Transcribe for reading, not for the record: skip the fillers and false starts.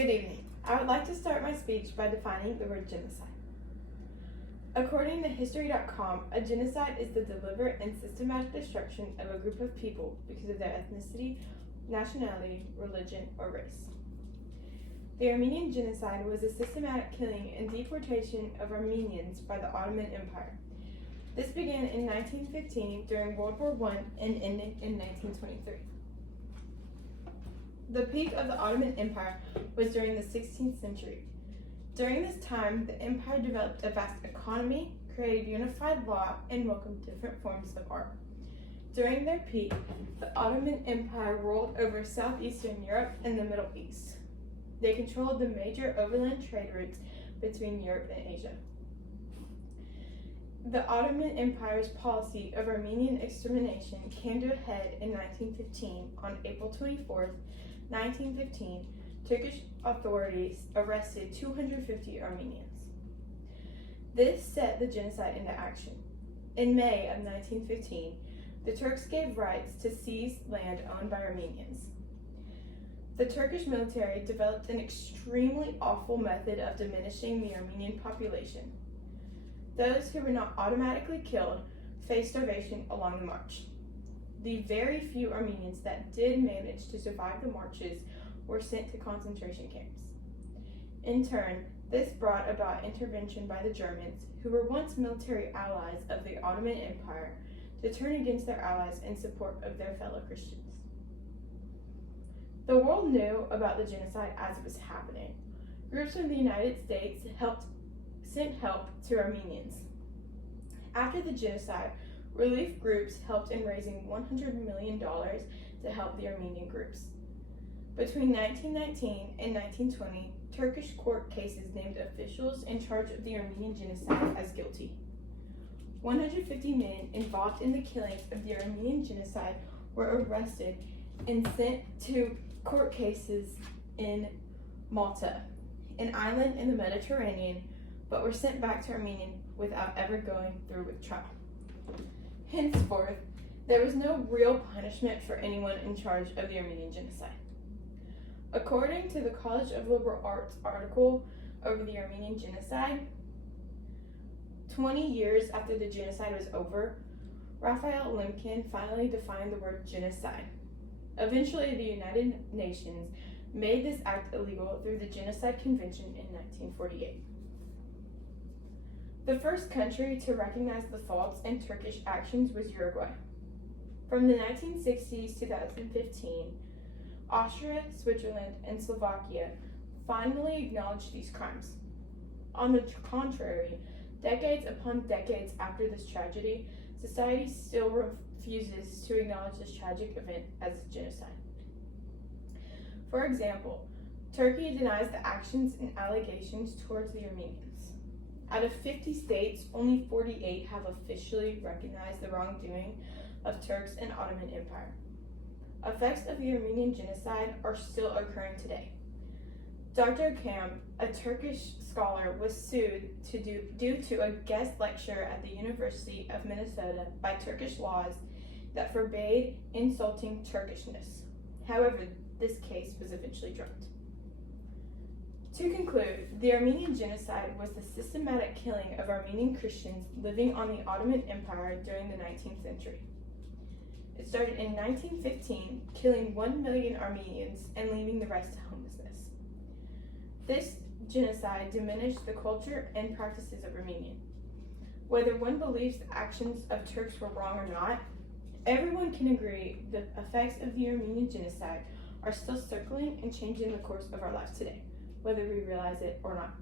Good evening. I would like to start my speech by defining the word genocide. According to History.com, a genocide is the deliberate and systematic destruction of a group of people because of their ethnicity, nationality, religion, or race. The Armenian genocide was a systematic killing and deportation of Armenians by the Ottoman Empire. This began in 1915 during World War I and ended in 1923. The peak of the Ottoman Empire was during the 16th century. During this time, the empire developed a vast economy, created unified law, and welcomed different forms of art. During their peak, the Ottoman Empire ruled over southeastern Europe and the Middle East. They controlled the major overland trade routes between Europe and Asia. The Ottoman Empire's policy of Armenian extermination came to a head in 1915. On April 24th, 1915, Turkish authorities arrested 250 Armenians. This set the genocide into action. In May of 1915, the Turks gave rights to seize land owned by Armenians. The Turkish military developed an extremely awful method of diminishing the Armenian population. Those who were not automatically killed faced starvation along the march. The very few Armenians that did manage to survive the marches were sent to concentration camps. In turn, this brought about intervention by the Germans, who were once military allies of the Ottoman Empire, to turn against their allies in support of their fellow Christians. The world knew about the genocide as it was happening. Groups from the United States sent help to Armenians. After the genocide, relief groups helped in raising $100 million to help the Armenian groups. Between 1919 and 1920, Turkish court cases named officials in charge of the Armenian genocide as guilty. 150 men involved in the killings of the Armenian genocide were arrested and sent to court cases in Malta, an island in the Mediterranean, but were sent back to Armenia without ever going through with trial. Henceforth, there was no real punishment for anyone in charge of the Armenian genocide. According to the College of Liberal Arts article over the Armenian genocide, 20 years after the genocide was over, Raphael Lemkin finally defined the word genocide. Eventually, the United Nations made this act illegal through the Genocide Convention in 1948. The first country to recognize the faults in Turkish actions was Uruguay. From the 1960s to 2015, Austria, Switzerland, and Slovakia finally acknowledged these crimes. On the contrary, decades upon decades after this tragedy, society still refuses to acknowledge this tragic event as genocide. For example, Turkey denies the actions and allegations towards the Armenians. Out of 50 states, only 48 have officially recognized the wrongdoing of Turks and Ottoman Empire. Effects of the Armenian genocide are still occurring today. Dr. Kam, a Turkish scholar, was sued due to a guest lecture at the University of Minnesota by Turkish laws that forbade insulting Turkishness. However, this case was eventually dropped. To conclude, the Armenian genocide was the systematic killing of Armenian Christians living on the Ottoman Empire during the 19th century. It started in 1915, killing 1 million Armenians and leaving the rest to homelessness. This genocide diminished the culture and practices of Armenia. Whether one believes the actions of Turks were wrong or not, everyone can agree the effects of the Armenian genocide are still circling and changing the course of our lives today, whether we realize it or not.